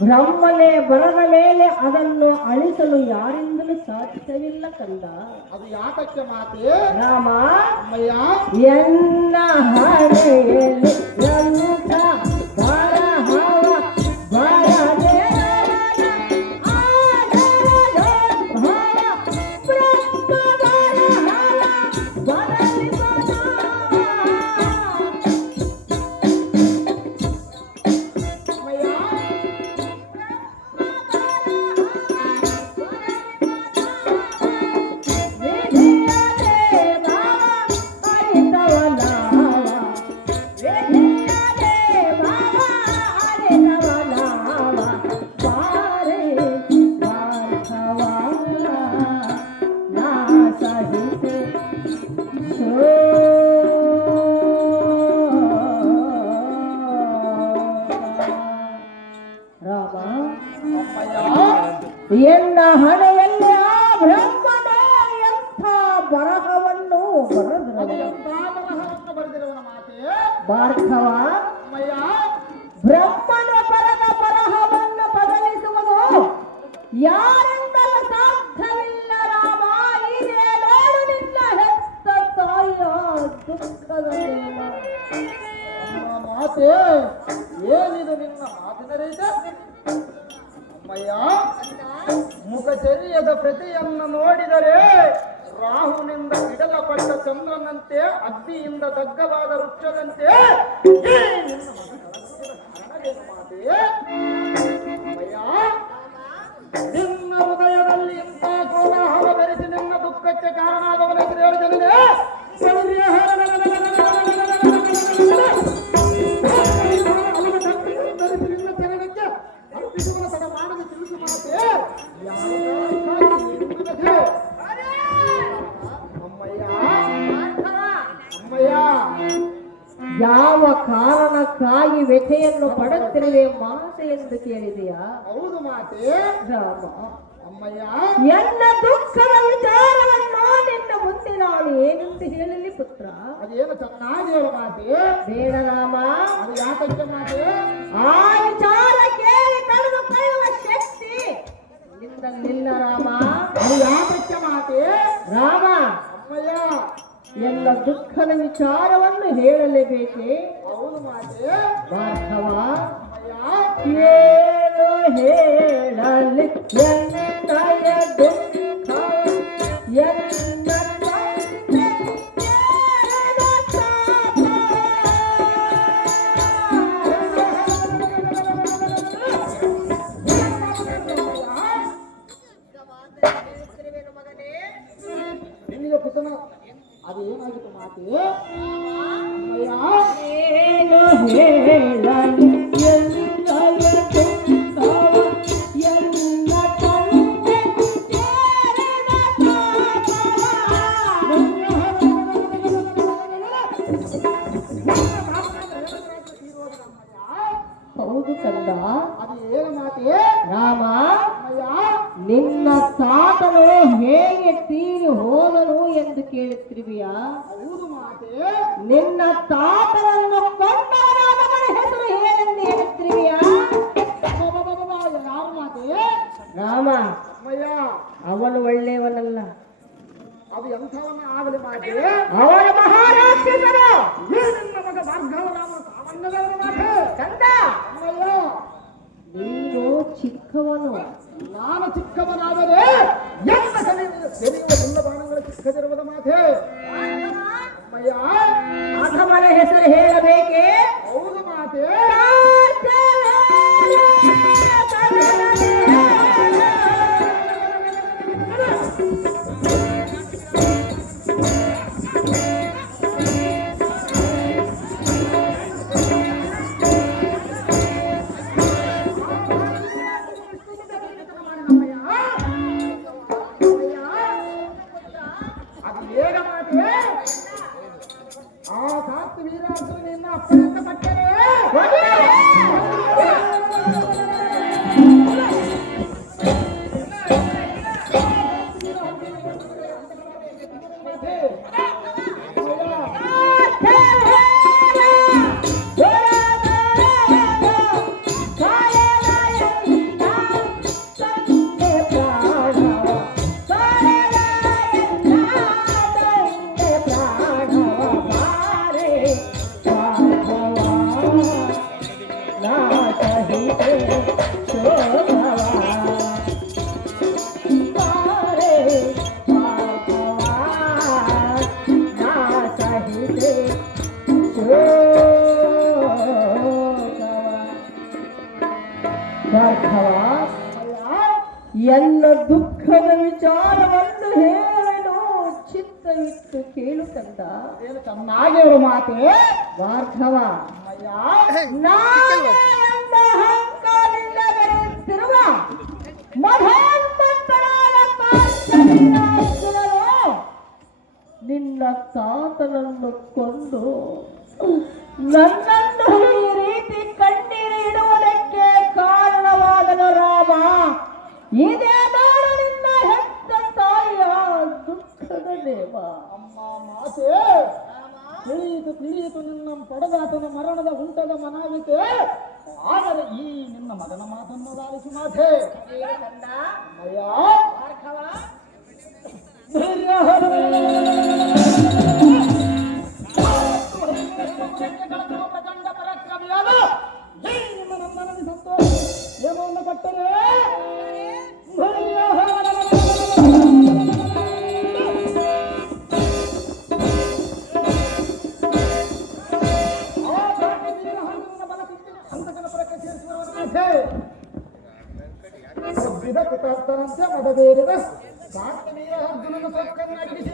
ಬ್ರಹ್ಮನೇ ಬರದ ಮೇಲೆ ಅದನ್ನು ಅಳಿಸಲು ಯಾರಿಂದಲೂ ಸಾಧ್ಯವಿಲ್ಲ ಕಂದ. ಅದು ಯಾಕಕ್ಕೆ ಮಾತೆ ರಾಮ? ಅಮ್ಮಯ್ಯ, ಎನ್ನ ಹಣೆಯಲ್ಲಿ ಎಂಥ ಬರಹವ ಬರದೆ ಎನ್ನ ಹಣೆಯಲ್ಲಿ ಆ ಬ್ರಹ್ಮನ ಎಂಥ ಬರಹವನ್ನು ಬರೆದಿರುವನ ಮಾತೆ ಭಾರ್ಗವ. ಬ್ರಹ್ಮನ ಬರದ ಬರಹವನ್ನು ಬದಲಿಸುವುದು ಯಾರಿಂದಲೂ ಸಾಧ್ಯವಿಲ್ಲ ರಾಮ. ಇದೇ ನೋಡು ನಿನ್ನ ಹೆತ್ತ ತಾಯಿಯ ದುಃಖದ ಮಾತೆ. ಏನಿದು ನಿನ್ನ ಮಾತಿನ ರೀತಿ? ಅಮ್ಮಯ್ಯ, ಮುಖಚರ್ಯದ ಪ್ರತಿಯನ್ನು ನೋಡಿದರೆ ರಾಹುನಿಂದ ಇಡಲಪಟ್ಟ ಚಂದ್ರನಂತೆ, ಅಗ್ನಿಯಿಂದ ದಗ್ಗವಾದ ವೃಕ್ಷದಂತೆ ನಿನ್ನ ಹೃದಯದಲ್ಲಿ ಇಂಥ ಕೋಲಾಹಲ ಬೆರೆಸಿ ನಿನ್ನ ದುಃಖಕ್ಕೆ ಕಾರಣ ಆದವನ ಹೆಸರು ಹೇಳಿದನಿದೆ. ಯಾವ ಕಾರಣಕ್ಕಾಗಿ ವ್ಯಥೆಯನ್ನು ಪಡುತ್ತಿರುವೆ ಮಾತೆ ಎಂದು ಕೇಳಿದೆಯಾ? ಹೌದು ಮಾತೆ. ರಾಮ, ಅಮ್ಮಯ್ಯ, ಎನ್ನ ದುಃಖದ ವಿಚಾರವನ್ನು ನಿನ್ನ ಮುಂದೆ ನಾನು ಏನೆಂದು ಹೇಳಲಿ ಪುತ್ರ? ಅದೇನು ಚೆನ್ನಾಗಿ ಹೇಳು ಮಾತೆ. ಬೇಡ ರಾಮ. ಅದು ಯಾಕಂತ ಮಾತೆ? ಆ ವಿಚಾರ ಕೇಳಿ ತಡೆದುಕೊಳ್ಳುವ ಶಕ್ತಿ ನಿನ್ನಲ್ಲಿಲ್ಲ ರಾಮ. ಅದು ಯಾಕಂತ ಮಾತೆ? ರಾಮ, ಅಮ್ಮಯ್ಯ, ಎಲ್ಲ ದುಃಖದ ವಿಚಾರವನ್ನು ಹೇಳಲೇಬೇಕೆ? ಹೌದು ಮಾತೆ. ಭಾರ್ಗವ, ಏನು ಹೇಳಲಿ ಎನ್ನಯ ದುಃಖ ಎನ್ನ ನಿನಗೆ ಪುತನ ಅದು ಏನಾಗಿತ್ತು ಮಾತೆ? ಏನು ಹೇಳಲಿ ಎನ್ನಯ ದುಃಖ ಎನ್ನ ತಂದೆ ಹೌದು ಕಂದ. ಅದು ಏನು ಮಾತೆ? ರಾಮ, ನಿನ್ನ ತಾತನು ಹೇಗೆ ತೀರಿ ಹೋದನು ಎಂದು ಕೇಳುತ್ತಿರುವಿಯಾ? ಹೌದು ಮಾತೆ. ನಿನ್ನ ತಾತನನ್ನು ಕೊಂಡವನಾದವನ ಹೆಸರು ಏನೆಂದು ಹೇಳುತ್ತಿರುವಿಯಾ? ಯಾವ ಮಾತೆ? ರಾಮ, ಅಮ್ಮಯ್ಯ, ಅವನು ಒಳ್ಳೆಯವನಲ್ಲ. ಅದು ಎಂಥವನ್ನ ಆಗಲಿ ಮಾತೆ? ಅವನ ಮಹಾರಾಕ್ಷಸನು. ನಿನ್ನ ಮಗ ಭಾರ್ಗವ ರಾಮ ಸಾಮಾನ್ಯದವನ ಮಾತೆ. ಕಂದ, ಅಮ್ಮಯ್ಯ, ನೀನು ಚಿಕ್ಕವನು. ನಾನು ಚಿಕ್ಕವನಾದರೆ ಎಲ್ಲ ಸೆಳೆಯುವ ಎಲ್ಲ ಬಾಣಗಳ ಚಿಕ್ಕದಿರುವುದ ಮಾತೆ. ಅಮ್ಮಯ್ಯ, ಅಧಮನ ಹೆಸರು ಹೇಳಬೇಕೆ? ಹೌದು ಮಾತೆ. ಆ ಸಾತ್ ವೀರಾಂತನೇ ನಿನ್ನ ಅಪ್ಪನಂತ ಕಟ್ಟರೆ ಎಲ್ಲ ದುಃಖದ ವಿಚಾರವನ್ನು ಹೇಳಲು ಚಿತ್ತವಿಟ್ಟು ಕೇಳು ಕಂದ. ಏನು ಚೆನ್ನಾಗಿ ಹೇಳು ಮಾತೆ ಭಾರ್ಗವ, ಅಹಂಕಾರದಿಂದ ಬೆರೆಯುತ್ತಿರುವ ಮಹೋನ್ನತನಾದ ಕಾಂಚನಾಸುರನು ನಿನ್ನ ತಾತನನ್ನು ಕೊಂದು ನನ್ನನ್ನು ಈ ರೀತಿ ಕಣ್ಣೀರು ಇಡುವುದಕ್ಕೆ ಕಾರಣವಾದನು ರಾಮ. ಇದೇ ನಾಡು ನಿನ್ನ ಹೆತ್ತ ತಾಯಿಯ ದುಃಖದ ದೇವ. ಅಮ್ಮ ಮಾತೆ ತಿಳಿಯಿತು ನಿನ್ನ ಪಡೆದಾತನ ಮರಣದ ಉಂಟದ ಮನಾವಿತೆ. ಆದರೆ ಈ ನಿನ್ನ ಮಗನ ಮಾತನ್ನು ಲಾಲಿಸಿ ಮಾತೆ. ಅಯ್ಯ ಪ್ರಚಂಡ ಪರಾಕ್ರಮಿಯಾದ ನಿಮ್ಮ ನಮ್ಮನಲ್ಲಿ ಸಂತೋಷ ಏಮವನ್ನು ಕೊಟ್ಟರೆ ಕೃತಾರ್ಥನಂತೆ ಮದ ಬೇರಿದ ಕಾರ್ತವೀರ ಅರ್ಜುನನ ಸೊಕ್ಕನ್ನಾಗಿಸಿ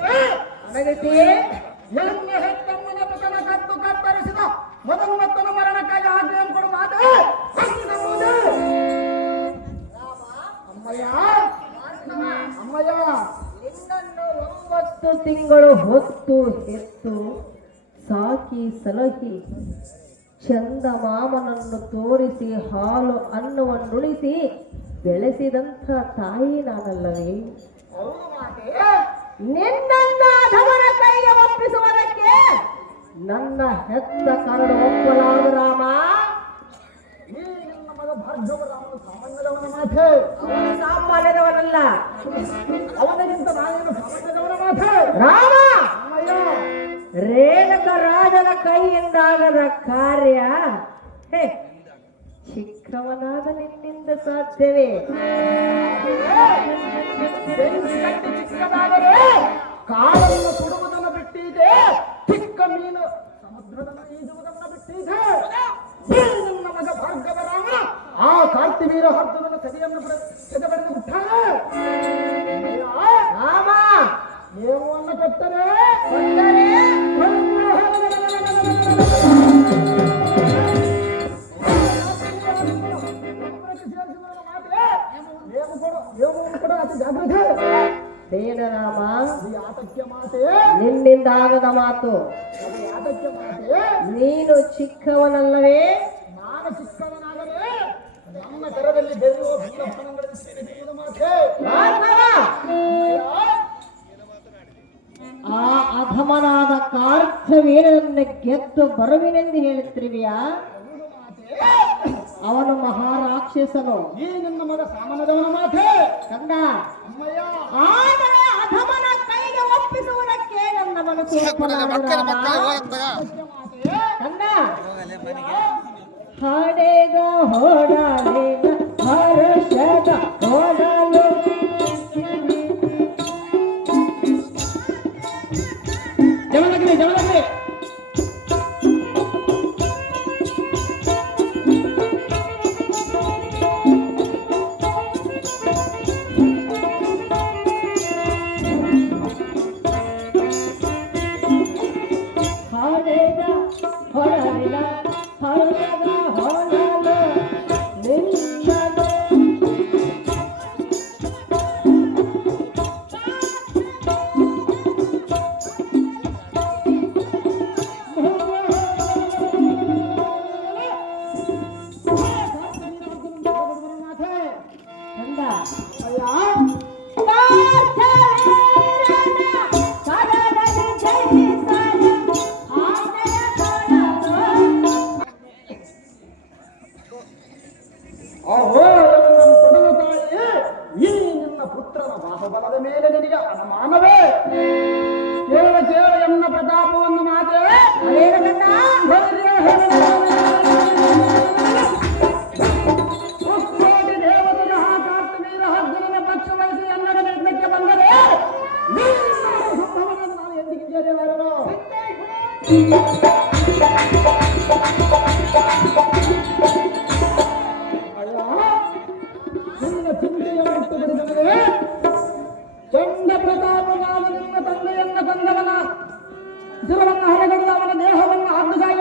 ಎನ್ನ ಹೆತ್ತಮ್ಮನ ಪುತನ ಕತ್ತು ಕತ್ತರಿಸಿದ ಮದನ್ಮತ್ತನ ಮರಣಕ್ಕಾಗಿ ಆಜ್ಞೆಯನ್ನು ಕೊಡು ಮಾತೆ. ಅಮ್ಮಯ್ಯ ಅಮ್ಮಯ್ಯ, ನಿನ್ನನ್ನು 9 ತಿಂಗಳು ಹೊತ್ತು ಹೆತ್ತು ಸಾಕಿ ಸಲಹಿ ಚಂದ ಮಾಮನನ್ನು ತೋರಿಸಿ ಹಾಲು ಅನ್ನವನ್ನುಳಿಸಿ ಬೆಳೆಸಿದಂಥ ತಾಯಿ ನಾನಲ್ಲವೇ? ಹೌದು ಮಾತೆ. ನಿನ್ನನ್ನ ಅಧಮನ ಕೈಗೆ ಒಪ್ಪಿಸುವುದಕ್ಕೆ ನನ್ನ ಹೆತ್ತ ಕರಡು ಒಪ್ಪಲಾದ ರಾಮ. ಈ ನಿನ್ನ ಮಗ ಭಾರ್ಗವ ರಾಮನು ಸಾಮಾನ್ಯದವನ ಮಾತೆ. ಅವನು ಸಾಮಾನ್ಯದವನಲ್ಲ, ಅವನಿಗಿಂತ ನಾನೇನು ಸಾಮಾನ್ಯದವನ ಮಾತೆ. ರಾಮ ಅಮ್ಮಯ್ಯ, ರೇಣುಕ ರಾಜನ ಕೈಯಿಂದಾಗದ ಕಾರ್ಯ ಚಿಕ್ಕವನಾದ ನಿನ್ನಿಂದ ಸಾಧ್ಯವೇ? ಚಿಕ್ಕದಾದರೆ ಕಾಲನ್ನು ಸುಡುವುದನ್ನು ಬಿಟ್ಟಿದೆ, ಚಿಕ್ಕ ಮೀನು ಸಮುದ್ರದನ್ನು ಈಜುವುದನ್ನು ಬಿಟ್ಟಿದೆ. ನನ್ನ ಮಗ ಭಾರ್ಗವ ರಾಮ ಆ ಕಾರ್ತಿವೀರ ಅರ್ಜುನನ ಸರಿಯನ್ನು ಬಡಿದು ಬಿಟ್ಟಾನೆ. ರಾಮ ಏಮವನ್ನು ಕೊಟ್ಟರೆ ಅತಿ ಜಾಗೃತಿ ಬೇಡ ರಾಮ, ಯಾತಕ್ಕೆ ಮಾತೆ. ನಿನ್ನಿಂದ ಆಗದ ಮಾತು. ಯಾತಕ್ಕೆ ಮಾತೆ. ನೀನು ಚಿಕ್ಕವನಲ್ಲವೇ? ನಾನು ಚಿಕ್ಕವನಾದರೆ ನಮ್ಮ ಕರದಲ್ಲಿ ಬೆಳೆಯುವ ಭಿನ್ನಪ್ಪನಗಳನ್ನು ಸೇರಿಸುವುದು ಮಾತೆ. ಆ ಅಧಮನಾದ ಕಾರ್ಥವೀರನನ್ನು ಗೆದ್ದು ಬರುವಿನೆಂದು ಹೇಳುತ್ತಿರುವಿಯಾ? ಅವನು ಮಹಾರಾಕ್ಷಸನು. ಈ ನನ್ನ ಮಗ ಸಾಮಾನ್ಯದವನ ಮಾತೆ. ಕಂದ, ಅಮ್ಮಯ್ಯ, ಆದರೆ ಅಧಮನ ಕೈಗೆ ಒಪ್ಪಿಸುವುದಕ್ಕೆ ನನ್ನ ಮನಸ್ಸು ಕಂದ. ಹಾಡೇಗ ಹೋಡಾಡೇಗ ಹರ್ಷದ ಹೋಡಲು ಜವನಗ್ರಿ ಜವನಗ್ರಿ ಶಿರವನ್ನು ಹರಗಡೆದು ಅವನ ದೇಹವನ್ನು ಹದ್ದುಗಾಯಿ